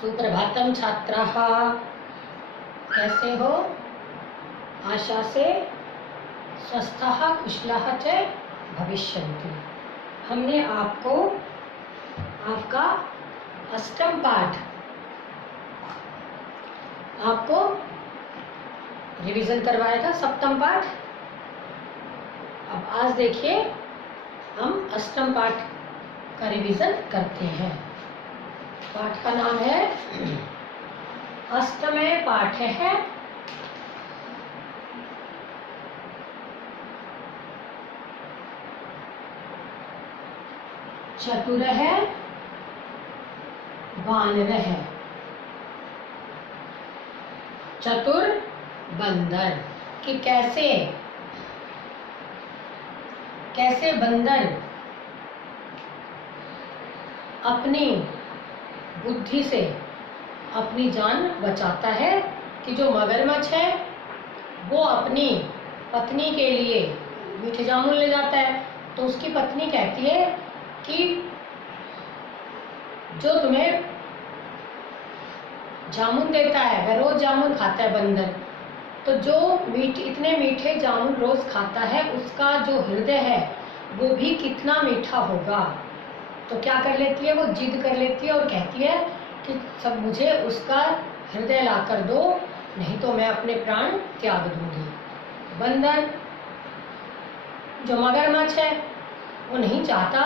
सुप्रभातम छात्राः, कैसे हो? आशा से स्वस्थः कुशलः च भविष्यन्ति। हमने आपको आपका अष्टम पाठ आपको रिवीजन करवाया था, सप्तम पाठ। अब आज देखिए हम अष्टम पाठ का रिवीजन करते हैं। पाठ का नाम है अष्टमे पाठ है चतुर है वानर है। चतुर बंदर कि कैसे बंदर अपनी बुद्धि से अपनी जान बचाता है। कि जो मगरमच्छ है वो अपनी पत्नी के लिए मीठे जामुन ले जाता है, तो उसकी पत्नी कहती है कि जो तुम्हें जामुन देता है वह रोज जामुन खाता है बंदर, तो जो इतने मीठे जामुन रोज खाता है उसका जो हृदय है वो भी कितना मीठा होगा। तो क्या कर लेती है, वो जिद कर लेती है और कहती है कि सब मुझे उसका हृदय ला कर दो, नहीं तो मैं अपने प्राण त्याग दूंगी। बंदर जो मगरमच्छ है वो नहीं चाहता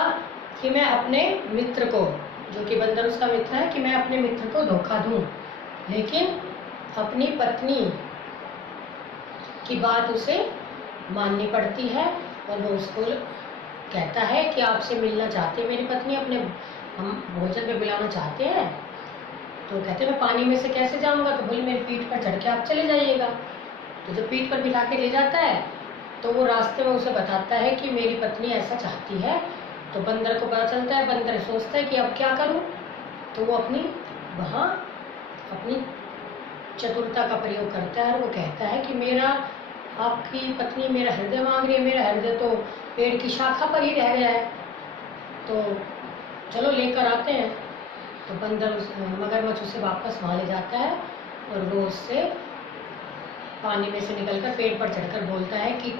कि मैं अपने मित्र को, जो कि बंदर उसका मित्र है, कि मैं अपने मित्र को धोखा दूं, लेकिन अपनी पत्नी की बात उसे माननी पड़ती है और वो उसको कहता है कि आपसे मिलना चाहते हैं मेरी पत्नी, अपने हम भोजन पे बुलाना चाहते हैं। तो कहते मैं पानी में से कैसे जाऊंगा, तो बोली मेरी पीठ पर चढ़ के आप चले जाइएगा। तो जब पीठ पर बिठा के ले जाता है तो वो रास्ते में उसे बताता है कि मेरी पत्नी ऐसा चाहती है। तो बंदर को पता चलता है, बंदर सोचता है कि अब क्या करूं, तो वो अपनी चतुरता का प्रयोग करता है और वो कहता है कि आपकी पत्नी मेरा हृदय मांग रही है, मेरा हृदय तो पेड़ की शाखा पर ही रह गया है, तो चलो लेकर आते हैं। तो मगरमच्छ उसे वापस वहाँ ले जाता है और वो उससे पानी में से निकलकर पेड़ पर चढ़कर बोलता है कि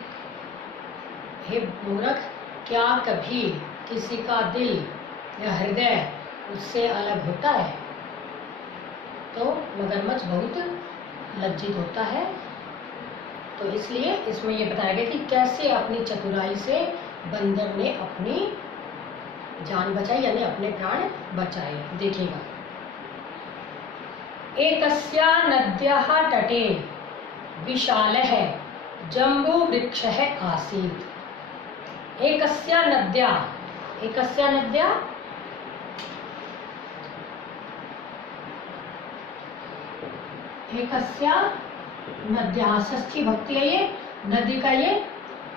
हे मूर्ख, क्या कभी किसी का दिल या हृदय उससे अलग होता है? तो मगरमच्छ बहुत लज्जित होता है। तो इसलिए इसमें ये बताया गया कि कैसे अपनी चतुराई से बंदर ने अपनी जान बचाई, यानी अपने प्राण बचाए। देखिएगा, एकस्या नद्याः तटे विशालः जम्बूवृक्षः आसीत्। एकस्या नद्या षष्ठी भक्ति है, ये नदी का ये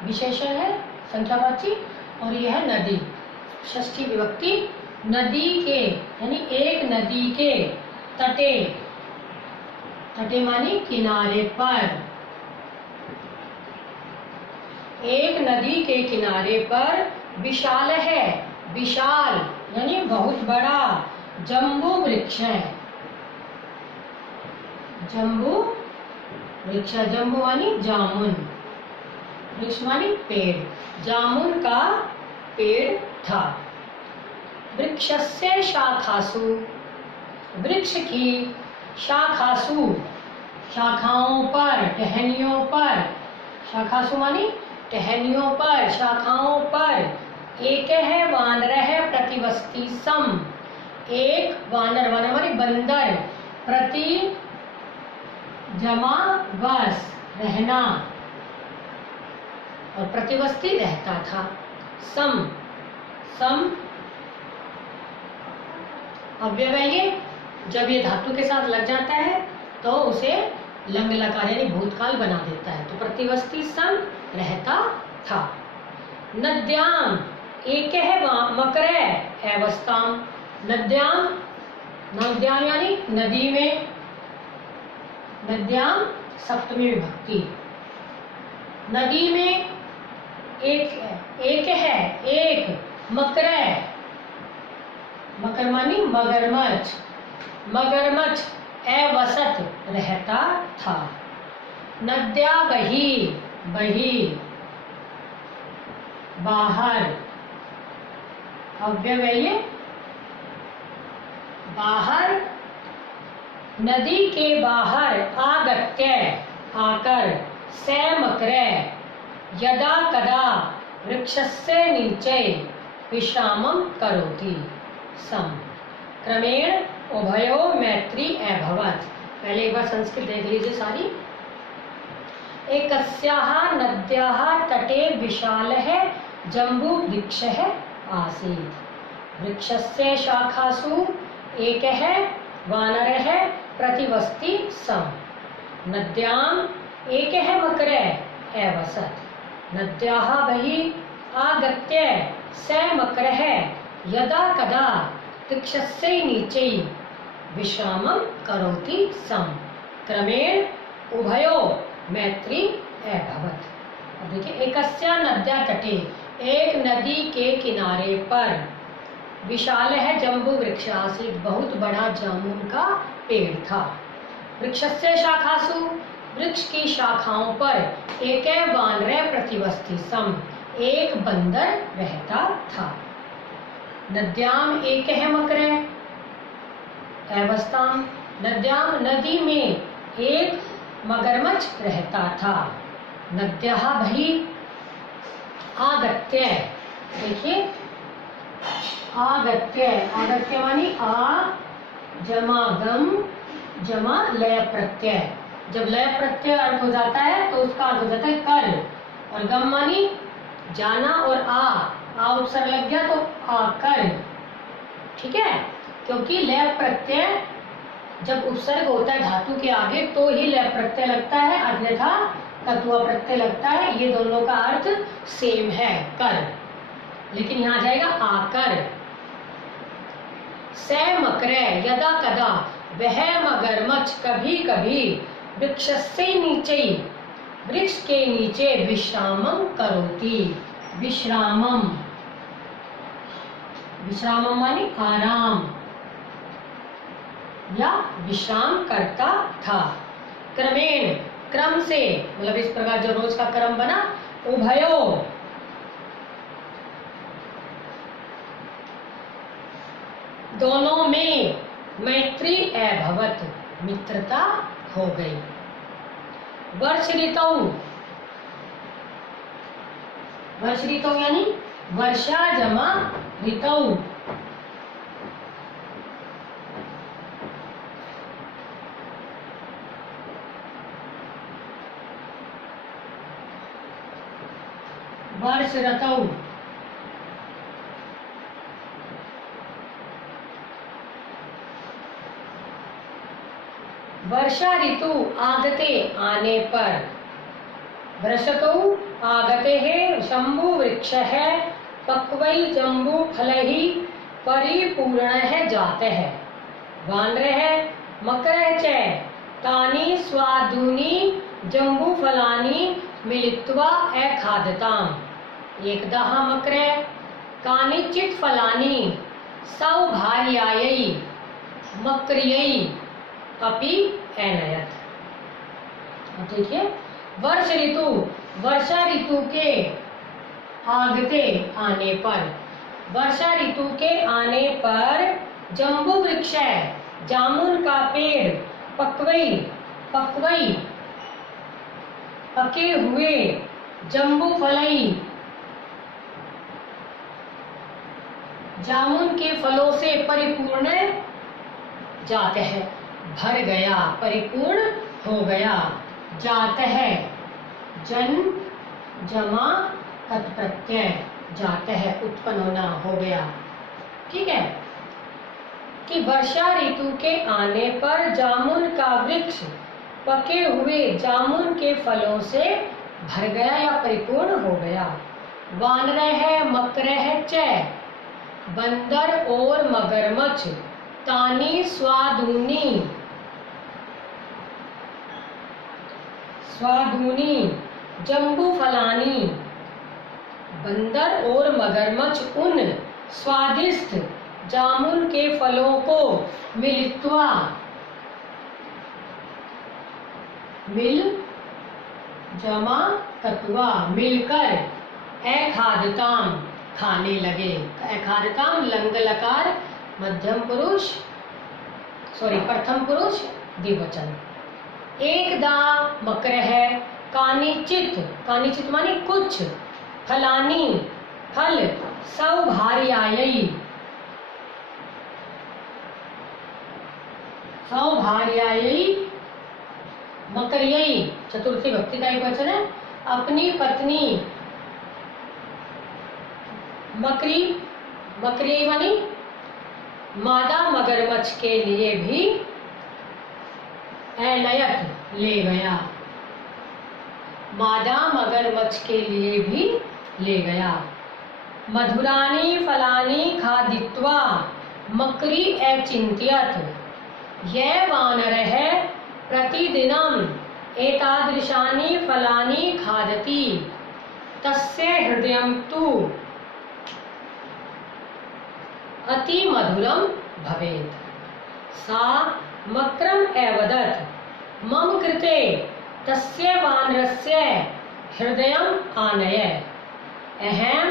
विशेषण है, संख्यावाची, और यह है नदी षष्ठी विभक्ति। नदी के यानी एक नदी के तटे मानी किनारे पर, एक नदी के किनारे पर विशाल है, विशाल यानी बहुत बड़ा जम्बू वृक्ष है। जम्बू वृक्ष, जम्बू मानी जामुन, वृक्ष मानी पेड़, जामुन का पेड़ था। वृक्षस्य शाखासु, वृक्ष की शाखासु शाखाओं पर, टहनियों पर, शाखासु मानी टहनियों पर, शाखाओं पर एक है वानर है प्रतिवस्ती सम, एक वानर मानी बंदर, प्रति जमा वस रहना और प्रतिवस्ती रहता था। सम अव्यय है ये, जब ये धातु के साथ लग जाता है तो उसे लंग लकार यानी भूतकाल बना देता है। तो प्रतिवस्ती सम रहता था। नद्याम एक है मकरे एवस्ताम, नद्याम यानी नदी में, नद्याम सप्तमी विभक्ति। नदी में एक है, एक मकरे मकर मानी मगरमच्छ, मगरमच्छ अवसत रहता था। नद्या बही, बही बाहर, अव्यय है ये, बाहर, नदी के बाहर, आगत्य आकर, सैमक्रे यदा कदा, वृक्षस्य नीचे विश्रामं करोति सम, क्रमेण उभयो मैत्री अभवत्। पहले एक बार संस्कृत देख लीजिए सारी। एकस्याः नद्याः तटे विशालः जम्बूवृक्षः आसीत्। वृक्षस्य शाखासु एकः वानरः प्रतिवसति स्म। नद्याम् एकः मकरः अवसत्। नद्याः बहिः आगत्य स मकरः यदा कदा वृक्षस्य नीचे विश्रामं करोति स्म। क्रमेण उभयो मैत्री अभवत्। अब देखिए, एकस्या नद्या तटे, एक नदी के किनारे पर, विशाल है जम्बू वृक्ष आसीत्, बहुत बड़ा जामुन का पेड़ था। वृक्षस्य शाखासु, वृक्ष की शाखाओं पर, एक वानर प्रतिवसति स्म, एक बंदर रहता था। नद्याम एक है मकर अवस्थाम, नद्याम नदी में एक मगरमच्छ रहता था। नद्याः बहिः आगत्य, देखिए आगत्य, आगत्य मानी आ जमा गम जमा लय प्रत्यय। जब लय प्रत्यय अर्थ हो जाता है तो उसका अर्थ हो जाता है कर, और गम मानी जाना, और आ उपसर्ग लग गया तो आकर। ठीक है, क्योंकि लय प्रत्यय जब उपसर्ग होता है धातु के आगे तो ही लय प्रत्यय लगता है, अन्यथा तत्व प्रत्यय लगता है। ये दोनों का अर्थ सेम है, कर, लेकिन यहाँ जाएगा आकर। स मकरे यदा कदा, वह मगरमच्छ कभी कभी, वृक्ष से नीचे, वृक्ष के नीचे, विश्रामं करोति, विश्रामम, विश्रामम मानी आराम या विश्राम करता था। क्रमेण, क्रम से, मतलब इस प्रकार जो रोज का क्रम बना, उभयो, दोनों में, मैत्री अभवत्, मित्रता हो गई। वर्ष ऋतु, वर्ष ऋतु यानी वर्षा जमा ऋतु। वर्ष ऋतु, वर्षा ऋतु आगते आने पर, वर्षतु आगते है शंभु वृक्ष है, पक्वई जम्बू फल ही परिपूर्ण है जाते है। वानर है मकर च तानी स्वादुनी जम्बू फलानी मिलित्वा अखादताम। एकदा मकर कानिचित फलानी सौभार्यायै मकर्यै अपि अनयत। देखिए, वर्ष ऋतु, वर्षा ऋतु के आगते आने पर, वर्षा ऋतु के आने पर जम्बू वृक्ष, जामुन का पेड़, पकवई, पकवई पके हुए, जम्बू फलई, जामुन के फलों से परिपूर्ण जाते हैं, भर गया, परिपूर्ण हो गया। जात है जन जमा तत्प्रत्यय, जाते है उत्पन्न होना, हो गया। ठीक है, कि वर्षा ऋतु के आने पर जामुन का वृक्ष पके हुए जामुन के फलों से भर गया या परिपूर्ण हो गया। वानर है मकर है च, बंदर और मगरमच्छ, तानी स्वादुनी, स्वादुनी जम्बू फलानी, बंदर और मगरमच्छ उन स्वादिष्ट जामुन के फलों को मिलित्वा मिल जमा कत्वा मिलकर अखादताम खाने लगे। अखादताम लंग लकार मध्यम पुरुष प्रथम पुरुष द्विवचन। एकदा मकरह कानिचित माने कुछ फलानी फल सौभार्यायै मकर्यै चतुर्थी भक्ति का एक वचन है। अपनी पत्नी मकरी मानी मादा मगरमच्छ के लिए भी एनयत ले गया। मादा मगरमच्छ के लिए भी ले गया। मधुरानी फलानी खादित्वा मकरी अचिंत्यत यह वानरः प्रतिदिनम् एतादृशानि फलानि खादति तस्य हृदयं तु अति मधुरम भवेत्। सा मक्रम एवदत् मम कृते तस्य वानरस्य हृदयम् आनय अहं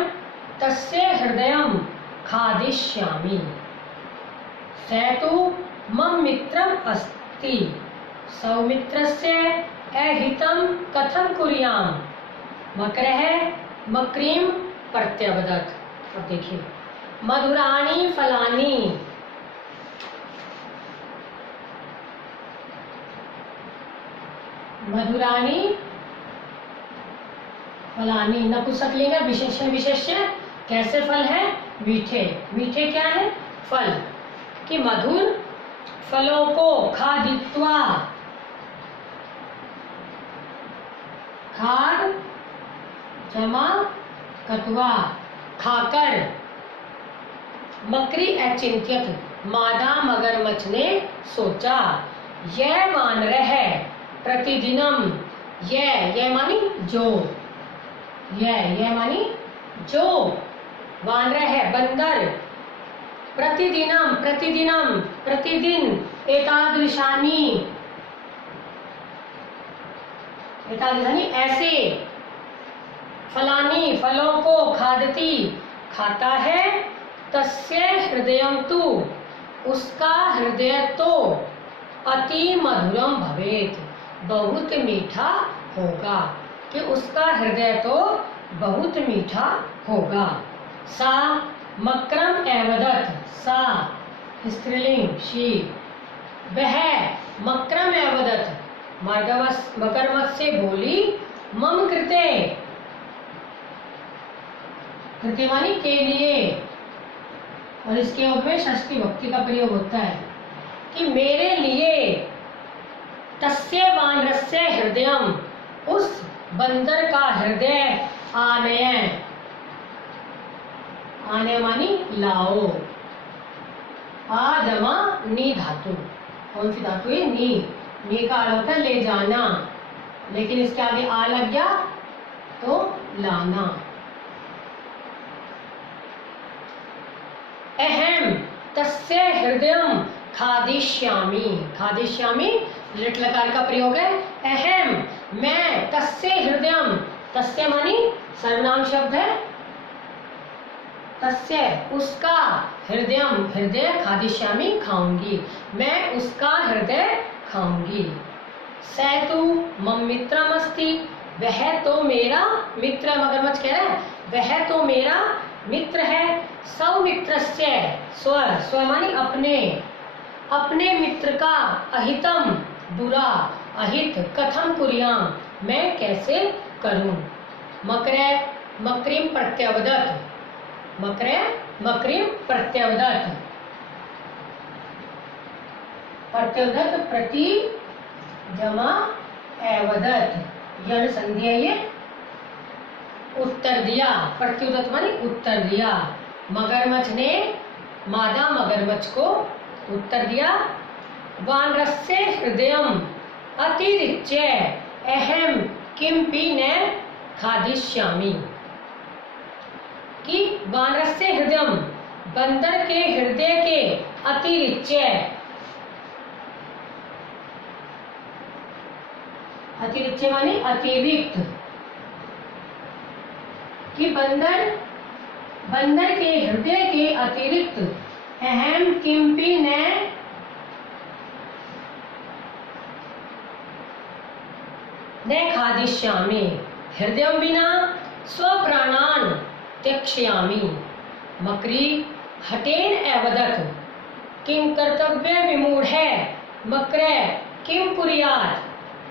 तस्य हृदयं खादिष्यामि। स तु मम मित्रम् अस्ति सौमित्रस्य अहितं कथं कुर्याम्। मकरः मक्रीं प्रत्यवदत्। अब देखिए मधुराणी फलानी नपुंसकलिंग विशेषण विशेष्य कैसे फल है मीठे। मीठे क्या है फल कि मधुर फलों को खादित्वा खाद जमा कत्वा खाकर मकरी अचिंत्यत मादा मगरमच्छ ने सोचा यह वानर है प्रतिदिनम यह मानी जो यह मानी जो वानर है बंदर प्रतिदिन एतादृशानी ऐसे फलानी फलों को खादती खाता है तस्य हृदयं तु उसका हृदय तो अति मधुरम भवेत् बहुत मीठा होगा कि उसका हृदय तो बहुत मीठा होगा। सा मक्रम एवदत् सा स्त्रीलिंग शी वह मक्रम एवदत् मगरमच्छ से बोली मम कृते मानी के लिए और इसके ऊपर में षष्ठी भक्ति का प्रयोग होता है कि मेरे लिए तस्य वानरस्य हृदयम उस बंदर का हृदय आने मानी लाओ। आ जमा नी धातु कौन सी धातु है नी का अर्थ होता है ले जाना लेकिन इसके आगे आ लग गया तो लाना। अहम तस्य हृदयम खादिष्यामि लिट लकार का प्रयोग है। अहम मैं तस्य हृदयम तस्य मानी सर्वनाम शब्द है तस्य उसका हृदय खादिष्यामि खाऊंगी मैं उसका हृदय खाऊंगी। सैतु मम मित्रम अस्ति वह तो मेरा मित्र मगरमच्छ कह रहा है वह तो मेरा मित्र है। सौमित्रस्य स्व मानी अपने मित्र का अहितम बुरा अहित कथम कुर्याम मैं कैसे करूं। मकरीम प्रत्यवदत् प्रति जमा एवदत् यह संधि है ये उत्तर दिया प्रत्युदत मानी उत्तर दिया। मगरमच्छ ने मादा मगरमच्छ को उत्तर दिया। वानरस्य हृदयम अतिरिच्य अहम किमपि न खादिष्यामि कि वानरस्य हृदयम बंदर के हृदय के अतिरिच्य, अतिरिच्य माने अतिरिक्त, कि बंदर के हृदय के अतिरिक्त अहम किंपि न खादिष्यामि, हृदयं विना स्वप्राणान् त्यक्ष्यामि। मकरी हटेन एवदत्, किं कर्तव्य विमूढ़े मकर किं कुर्यात्,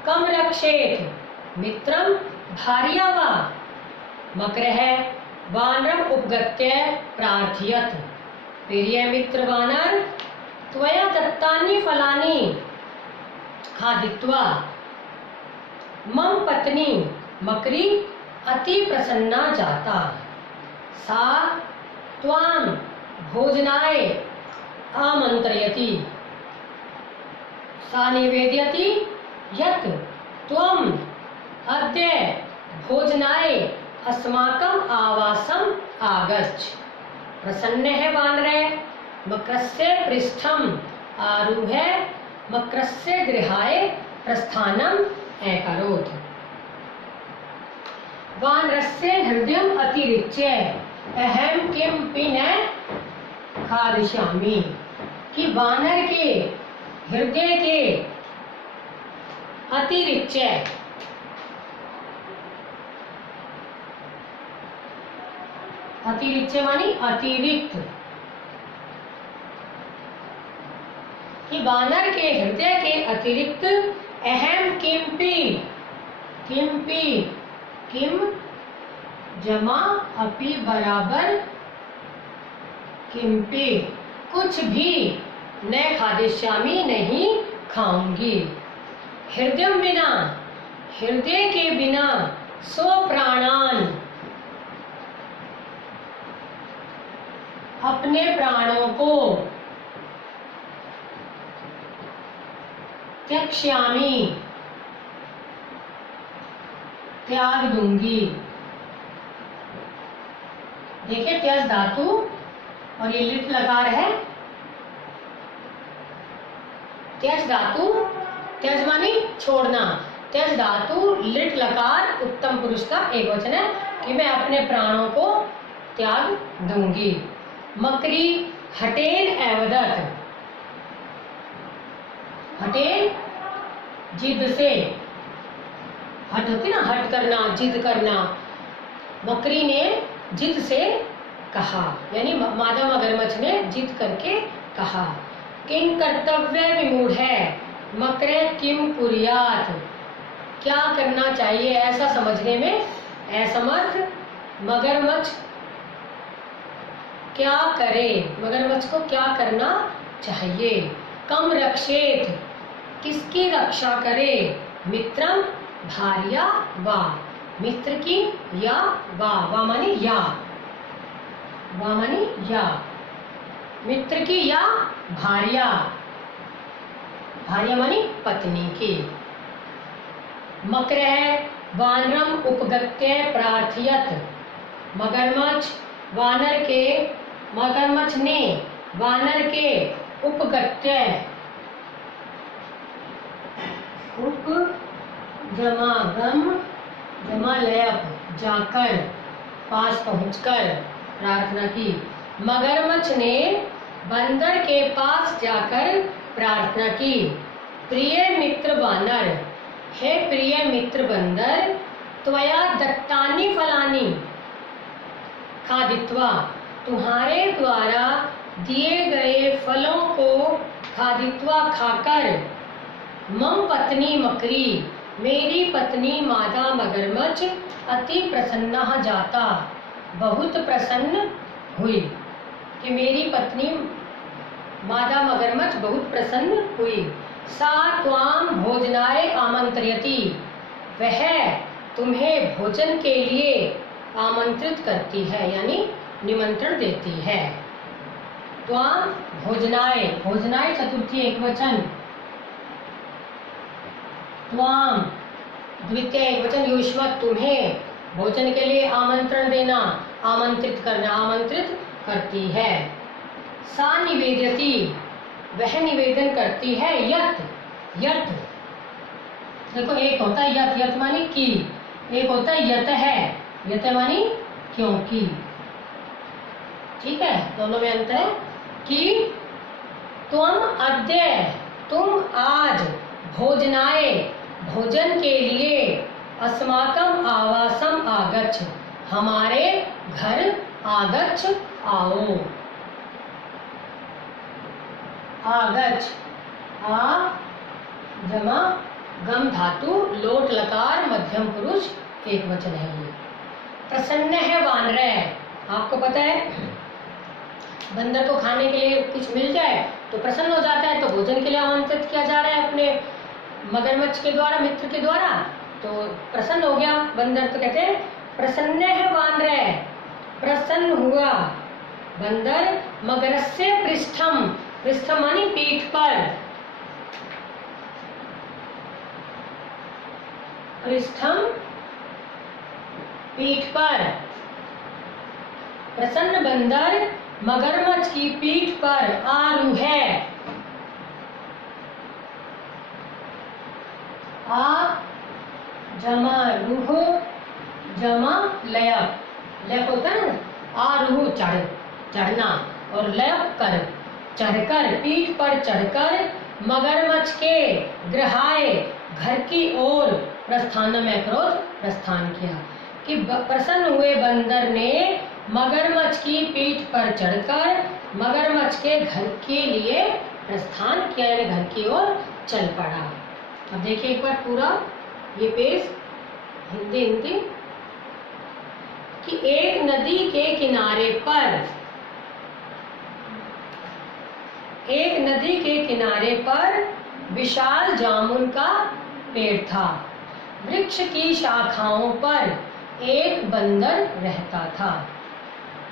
कम रक्षेत मित्रं भार्या वा। मकरः वानरम् उपगत्य प्रार्थयत्, प्रिय मित्र वानर त्वया दत्तानि फलानि खादित्वा मम पत्नी मकरी अति प्रसन्ना जाता, सा त्वां भोजनाय आमंत्रयति, सा निवेदयति यत् त्वम् अद्य भोजनाय अस्माकम् आवासम् आगच्छ। प्रसन्न है वानरः मकरस्य पृष्ठम् आरुह्य मकरस्य गृहाय प्रस्थानम् अकरोत्। वानरस्य हृदयम् अतिरिच्य अहम किमपि न खादिष्यामि, कि वानर के हृदय के अतिरिच्य, अतिरिच्य मानी अतिरिक्त, कि वानर के हृदय के अतिरिक्त अहम किमपि, किमपि किम जमा अपि बराबर किमपि, कुछ भी न खादिष्यामि नहीं खाऊंगी। हृदय बिना, हृदय के बिना स्वप्राणान, अपने प्राणों को त्यक्ष्यामि, त्याग दूंगी। देखिए त्यज धातु और ये लिट लकार है। त्यज धातु, त्यज मानी छोड़ना, त्यज धातु लिट लकार उत्तम पुरुष का एक वचन है कि मैं अपने प्राणों को त्याग दूंगी। मकरी हटेन एवदत्, हटेन जिद से, हट होती ना, हट करना, जिद करना। मकरी ने जिद से कहा, यानी मादा मगरमच्छ ने जिद करके कहा। किं कर्तव्य विमूढ़ है मकर किम कुर्यात, क्या करना चाहिए ऐसा समझने में असमर्थ मगरमच्छ क्या करे, मगरमच्छ को क्या करना चाहिए। कम रक्षेत, किसकी रक्षा करे। मित्रम भार्या वा, मित्र की या वा मानी या, वा मानी या, मित्र की या भार्या, भार्या मानी पत्नी की। मकरः वानरम उपगत्य प्रार्थयत, मगरमच्छ वानर के, मगरमच्छ ने वानर के उपगत्य, उप जमा गम जमा लयप, जाकर, पास पहुंचकर प्रार्थना की। मगरमच्छ ने बंदर के पास जाकर प्रार्थना की। प्रिय मित्र वानर, हे प्रिय मित्र बंदर, त्वया दत्तानि फलानि खादित्वा, तुम्हारे द्वारा दिए गए फलों को खादित्वा खाकर, मम पत्नी मकरी, मेरी पत्नी मादा मगरमच्छ अति प्रसन्ना जाता, बहुत प्रसन्न हुई, कि मेरी पत्नी मादा मगरमच्छ बहुत प्रसन्न हुई। सा त्वाम भोजनाय आमंत्रयति, वह तुम्हें भोजन के लिए आमंत्रित करती है, यानी निमंत्रण देती है। त्वाम भोजनाय, भोजनाय चतुर्थी एकवचन, त्वाम द्वितीय एकवचन युष्मत्, तुम्हें भोजन के लिए आमंत्रण देना, आमंत्रित करना, आमंत्रित करती है। सा निवेदती, वह निवेदन करती है, यत, यत, देखो एक होता है यत, यत मानी की, एक होता है यत है, यत मानी क्योंकि, ठीक है, दोनों में अंतर है। कि तुम अद्य, तुम आज, भोजनाय, भोजन के लिए, अस्माकं आवासम आगच्छ, हमारे घर आगच्छ, आओ, आगच्छ, आ जमा गम धातु, लोट लकार, मध्यम पुरुष, एक वचन है ये। प्रसन्न है वानर, आपको पता है बंदर को खाने के लिए कुछ मिल जाए तो प्रसन्न हो जाता है, तो भोजन के लिए आमंत्रित किया जा रहा है अपने मगरमच्छ के द्वारा, मित्र के द्वारा, तो प्रसन्न हो गया बंदर, तो कहते हैं प्रसन्न है वानर, प्रसन्न हुआ बंदर, मगरस्य पृष्ठम, पृष्ठम मानी पीठ पर, पृष्ठम पीठ पर, प्रसन्न बंदर मगरमच्छ की पीठ पर आरूढ़, आ जमा रूह जमा लयप, लयप होता है ना, आरूढ़ चढ़, चढ़ना, और लयप कर, चढ़कर, पीठ पर चढ़कर, मगरमच्छ के गृहाय, घर की ओर, प्रस्थान में क्रोध, प्रस्थान किया। कि प्रसन्न हुए बंदर ने मगरमच्छ की पीठ पर चढ़कर मगरमच्छ के घर के लिए प्रस्थान किया, यानी घर की ओर चल पड़ा। अब देखिए एक बार पूरा ये पेज हिंदी हिंदी, कि एक नदी के किनारे पर, एक नदी के किनारे पर विशाल जामुन का पेड़ था, वृक्ष की शाखाओं पर एक बंदर रहता था,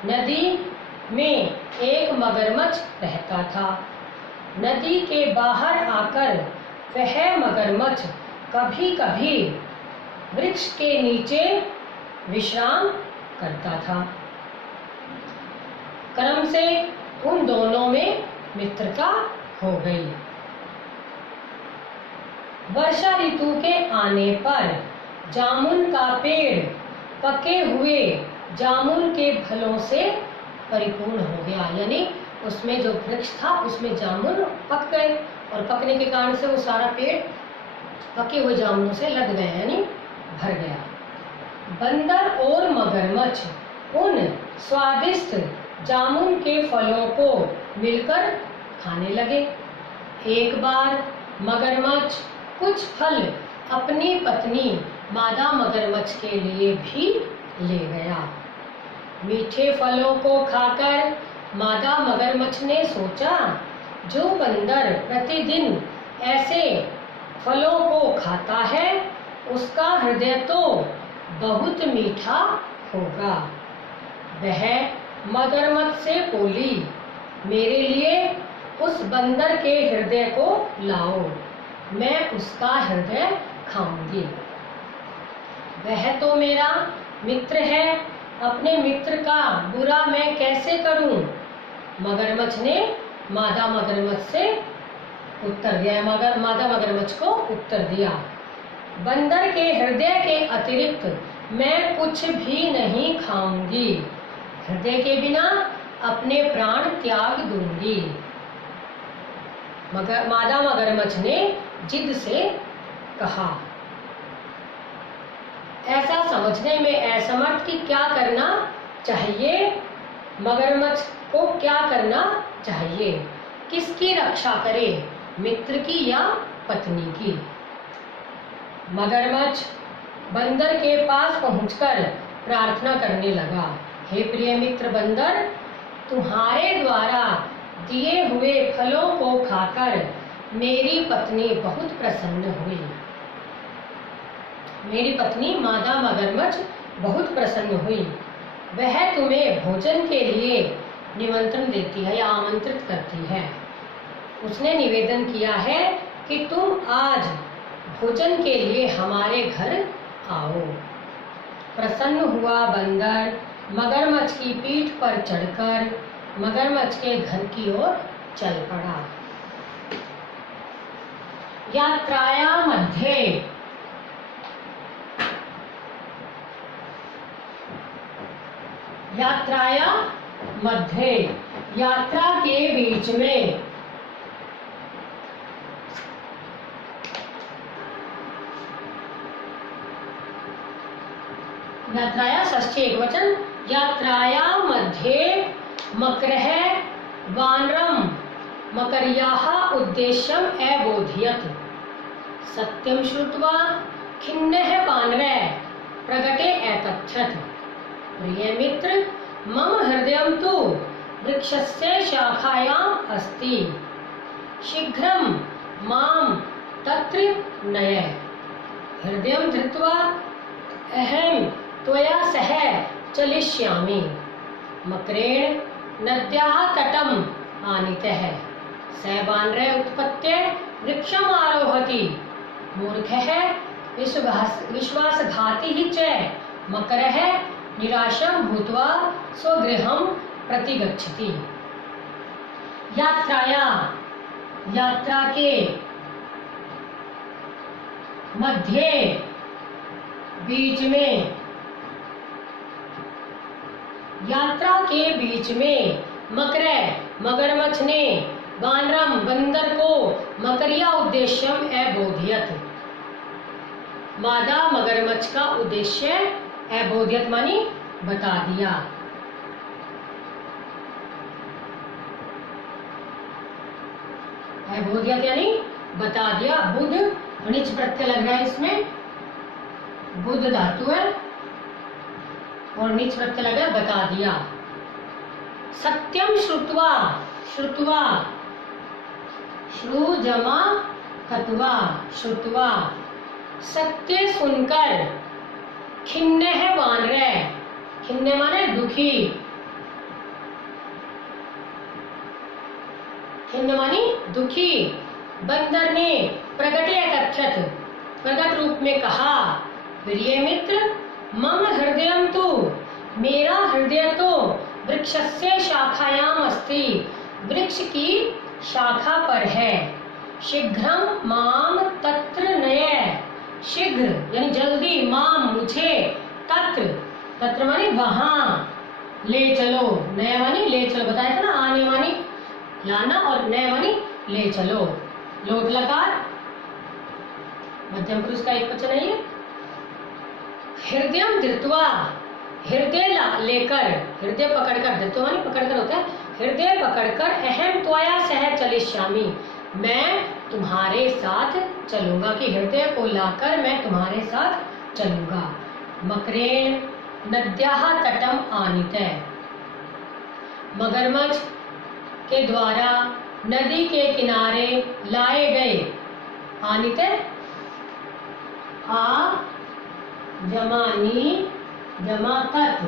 नदी में एक मगरमच्छ रहता था, नदी के बाहर आकर वह मगरमच्छ कभी कभी वृक्ष के नीचे विश्राम करता था। क्रम से उन दोनों में मित्रता हो गई। वर्षा ऋतु के आने पर जामुन का पेड़ पके हुए जामुन के फलों से परिपूर्ण हो गया, यानी उसमें जो वृक्ष था उसमें जामुन पक गए, और पकने के कारण से वो सारा पेड़ पके हुए जामुनों से लद गया, यानी भर गया। बंदर और मगरमच्छ उन स्वादिष्ट जामुन के फलों को मिलकर खाने लगे। एक बार मगरमच्छ कुछ फल अपनी पत्नी मादा मगरमच्छ के लिए भी ले गया। मीठे फलों को खाकर मादा मगरमच्छ ने सोचा, जो बंदर प्रतिदिन ऐसे फलों को खाता है उसका हृदय तो बहुत मीठा होगा। वह मगरमच्छ से बोली, मेरे लिए उस बंदर के हृदय को लाओ, मैं उसका हृदय खाऊंगी। वह तो मेरा मित्र है, अपने मित्र का बुरा मैं कैसे करूं? मगरमच्छ ने मादा मगरमच्छ से उत्तर दिया, मादा मगरमच्छ को उत्तर दिया, बंदर के हृदय के अतिरिक्त मैं कुछ भी नहीं खाऊंगी, हृदय के बिना अपने प्राण त्याग दूंगी। मादा मगरमच्छ ने जिद से कहा। ऐसा समझने में असमर्थ कि क्या करना चाहिए, मगरमच्छ को क्या करना चाहिए, किसकी रक्षा करे, मित्र की या पत्नी की। मगरमच्छ बंदर के पास पहुंचकर प्रार्थना करने लगा, हे प्रिय मित्र बंदर, तुम्हारे द्वारा दिए हुए फलों को खाकर मेरी पत्नी बहुत प्रसन्न हुई। मेरी पत्नी मादा मगरमच्छ बहुत प्रसन्न हुई। वह तुम्हें भोजन के लिए निमंत्रण देती है या आमंत्रित करती है। उसने निवेदन किया है कि तुम आज भोजन के लिए हमारे घर आओ। प्रसन्न हुआ बंदर मगरमच्छ की पीठ पर चढ़कर मगरमच्छ के घर की ओर चल पड़ा। यात्राया मध्ये, यात्राया मध्ये, यात्रा के बीच में, यात्राया षष्ठी एकवचन, यात्राया मध्ये मकरः वानरं मकर्याः उद्देश्यम् अबोधयत्। सत्यं श्रुत्वा खिन्नः वानरः प्रगटे अकथयत्, प्रिय मित्र, मम हृदयं तु वृक्षस्य शाखायाम् अस्ति, शीघ्रं मां तत्र नय। हृदयं धृत्वा अहं त्वया सह चलिष्यामि। मकरेण नद्याः तटम् आनीतः, स वानरः उत्पत्य वृक्षम् आरोहति। मूर्खः विश्वासघाती च मकरः निराशं भूत्वा स्वगृहं प्रति गच्छति। यात्राया, यात्रा के, मध्ये बीच में, यात्रा के बीच में, मकरः मगरमच्छ ने वानरम बंदर को मकरिया उद्देश्यम अबोधयत, मादा मगरमच्छ का उद्देश्य अबोधयत मानी बता दिया। अबोधयत यानी बता दिया। बुध णिच प्रत्यय लग रहा है इसमें, बुध धातु है और णिच प्रत्यय लग रहा है, बता दिया। सत्यम श्रुत्वा, श्रुत्वा श्रु जमा कत्वा, श्रुत्वा सत्य सुनकर, खिन्न है वानरः, खिन्न माने दुखी, खिन्न मानी दुखी, बंदर ने प्रगटे अकथयत, प्रगट रूप में कहा, प्रिय मित्र, मम हृदयं तु, मेरा हृदय तो वृक्षस्य शाखायाम अस्ति, वृक्ष की शाखा पर है। शीघ्रं माम तत्र नय, शीघ्र यानी जल्दी, माम मुझे, तत्र, तत्र मानी वहां, ले चलो। नय मानी ले चलो, बताया था ना, आने मानी लाना और नय मानी ले चलो। लोट लकार मध्यम पुरुष का एक वचन है ये। हृदयम धृत्वा, हृदय लेकर, हृदय पकड़कर, धृत्वा मानी पकड़कर होता है, हृदय पकड़कर, अहम त्वया सह चलिष्यामि, मैं तुम्हारे साथ चलूंगा, कि हृदय को लाकर मैं तुम्हारे साथ चलूंगा। मकरेण नद्याः तटम आनीतः, मगरमच्छ के द्वारा नदी के किनारे लाए गए, आनीतः आ जमानी जमा तत्,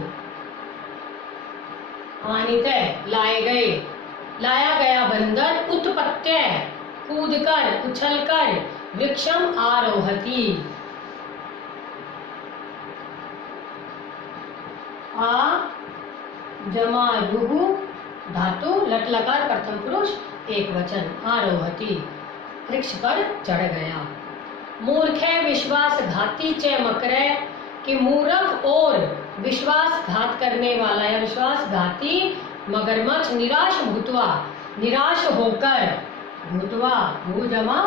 आनीतः लाए गए, लाया गया बंदर, उत्पत्त्य कूदकर, उछलकर, वृक्षम आरोहति, आ जमा रुहु धातु, लट लकार प्रथम पुरुष एक वचन, आरोहति वृक्ष पर चढ़ गया। मूर्ख है विश्वासघाती च मकरः, कि मूर्ख और विश्वासघात करने वाला या विश्वासघाती मगरमच्छ निराश भूतवा, निराश होकर, भूतवा भू जमा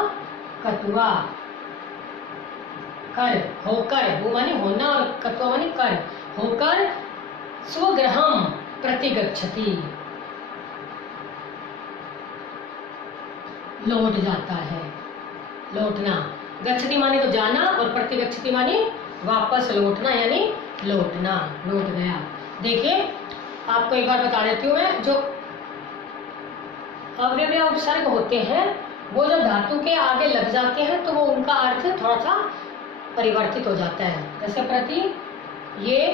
कत्वा, कर होकर, भू मानी होना और कत्वा मानी कर, होकर स्वगृहम प्रतिगच्छति, लौट जाता है। लौटना, गच्छति माने तो जाना और प्रतिगच्छति माने वापस लौटना, यानी लौटना, लौट गया। देखिए आपको एक बार बता देती हूँ मैं, जो अव्यय उपसर्ग होते हैं वो जब धातु के आगे लग जाते हैं तो वो उनका अर्थ थोड़ा सा परिवर्तित हो जाता है। जैसे प्रति, ये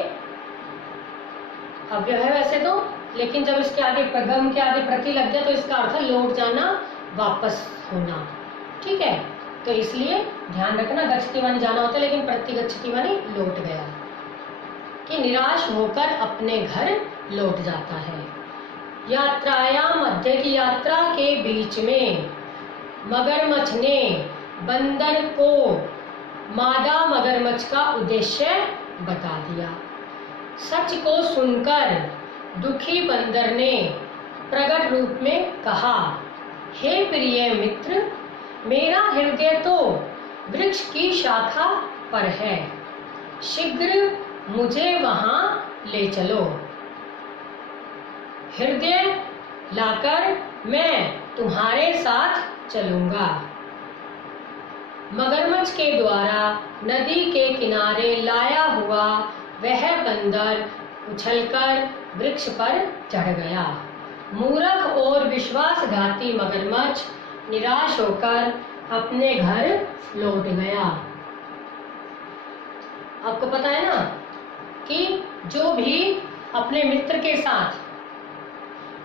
अव्यय है वैसे तो, लेकिन जब इसके आगे गम के आगे प्रति लग गया तो इसका अर्थ लौट जाना, वापस होना। ठीक है, तो इसलिए ध्यान रखना, गच्छति मानी जाना होता है, लेकिन प्रतिगच्छति मानी लौट गया, कि निराश होकर अपने घर लौट जाता है। यात्राया मध्य की यात्रा के बीच में मगरमच्छ ने बंदर को मादा मगरमच्छ का उद्देश्य बता दिया। सच को सुनकर दुखी बंदर ने प्रकट रूप में कहा, हे प्रिय मित्र, मेरा हृदय तो वृक्ष की शाखा पर है, शीघ्र मुझे वहां ले चलो। हृदय लाकर मैं तुम्हारे साथ चलूंगा। मगरमच्छ के द्वारा नदी के किनारे लाया हुआ वह बंदर उछलकर वृक्ष पर चढ़ गया। मूर्ख और विश्वासघाती मगरमच्छ निराश होकर अपने घर लौट गया। आपको पता है ना कि जो भी अपने मित्र के साथ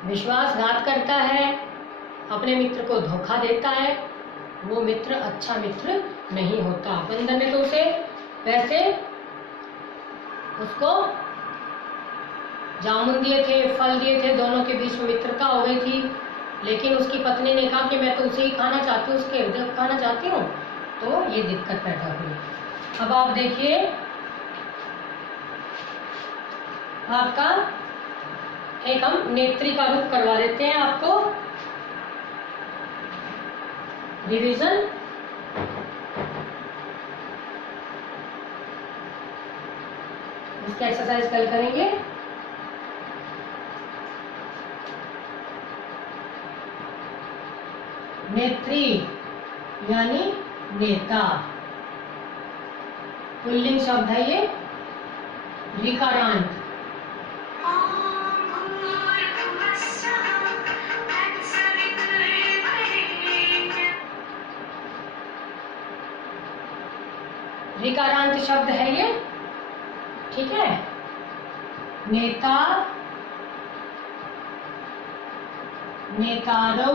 विश्वासघात करता है, अपने मित्र को धोखा देता है, वो मित्र अच्छा मित्र नहीं होता। बंदर ने तो उसे वैसे उसको जामुन दिए थे, फल दिए थे, दोनों के बीच में मित्रता हो गई थी, लेकिन उसकी पत्नी ने कहा कि मैं तो उसे ही खाना चाहती हूँ, उसके हृदय को खाना चाहती हूँ, तो ये दिक्कत पैदा हुई। अब आप देखिए, आपका एक हम नेत्री का रूप करवा देते हैं आपको, रिवीजन। इसका एक्सरसाइज कल करेंगे। नेत्री यानी नेता, पुल्लिंग शब्द है ये, ऋकारांत। ऋकारांत शब्द है ये, ठीक है। नेता, नेतारौ,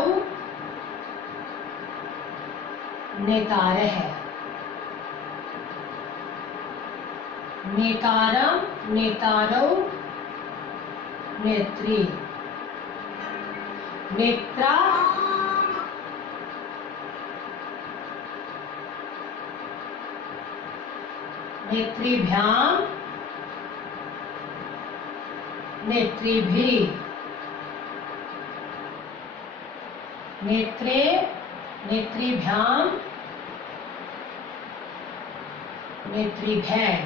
नेतारः, नेतारम, नेतारौ, नेत्री, नेत्रा, नेत्रीभ्याम, नेत्रीभिः, नेत्रे, नेत्रीभ्याम, नेत्रीभ्यः,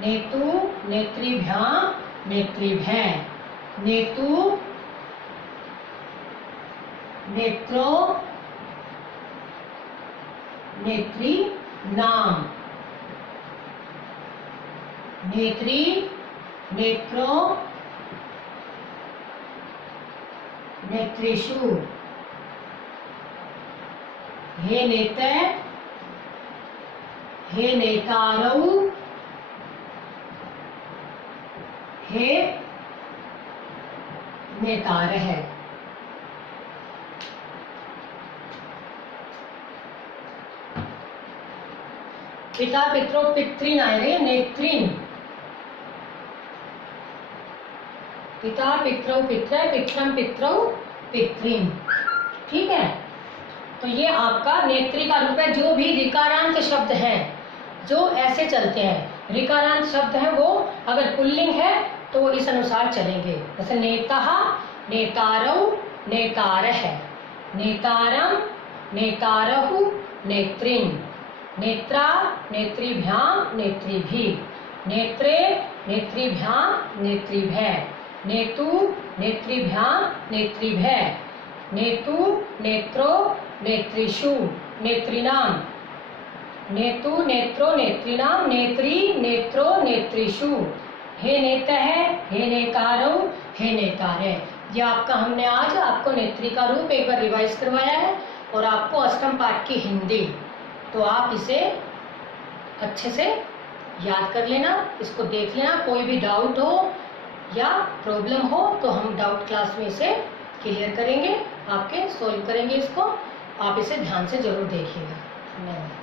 नेतु, नेत्रीभ्याम, नेत्रीभ्यः, नेतु, नेत्रो, नेत्री नाम, नेत्री, नेत्रो, नेत्रीषु, हे नेते, हे नेतारौ, हे नेतारः। पिता पित्रो पितृन आए, नेत्रीन। पिता पितरौ पितृ, पितरम पितरौ पितृन, ठीक है। तो ये आपका नेत्री का रूप है। जो भी ऋकारांत शब्द हैं, जो ऐसे चलते हैं, ऋकारांत शब्द है, वो अगर पुल्लिंग है तो वो इस अनुसार चलेंगे। जैसे नेता, नेतारौ, नेतारः, नेतारम, नेतारहु, नेत्रीन, नेत्रा, नेत्रीभ्याम, नेत्रीभिः, नेत्रे, नेत्रीभ्याम, नेत्रीभ्यः, नेतु, नेत्रीभ्याम, नेत्रीभ्यः, नेतु, नेत्रो, नेत्रीषु, नेत्रीणाम, नेतु, नेत्रो, नेत्रीणाम, नेत्री, नेत्रो, नेत्रीषु, हे नेतः, हे नेतारौ, हे नेतारः। ये आपका हमने आज आपको नेत्री का रूप एक बार रिवाइज करवाया है और आपको अष्टम पाठ की हिंदी, तो आप इसे अच्छे से याद कर लेना, इसको देख लेना। कोई भी डाउट हो या प्रॉब्लम हो तो हम डाउट क्लास में इसे क्लियर करेंगे, आपके सोल्व करेंगे इसको। आप इसे ध्यान से जरूर देखिएगा। धन्यवाद।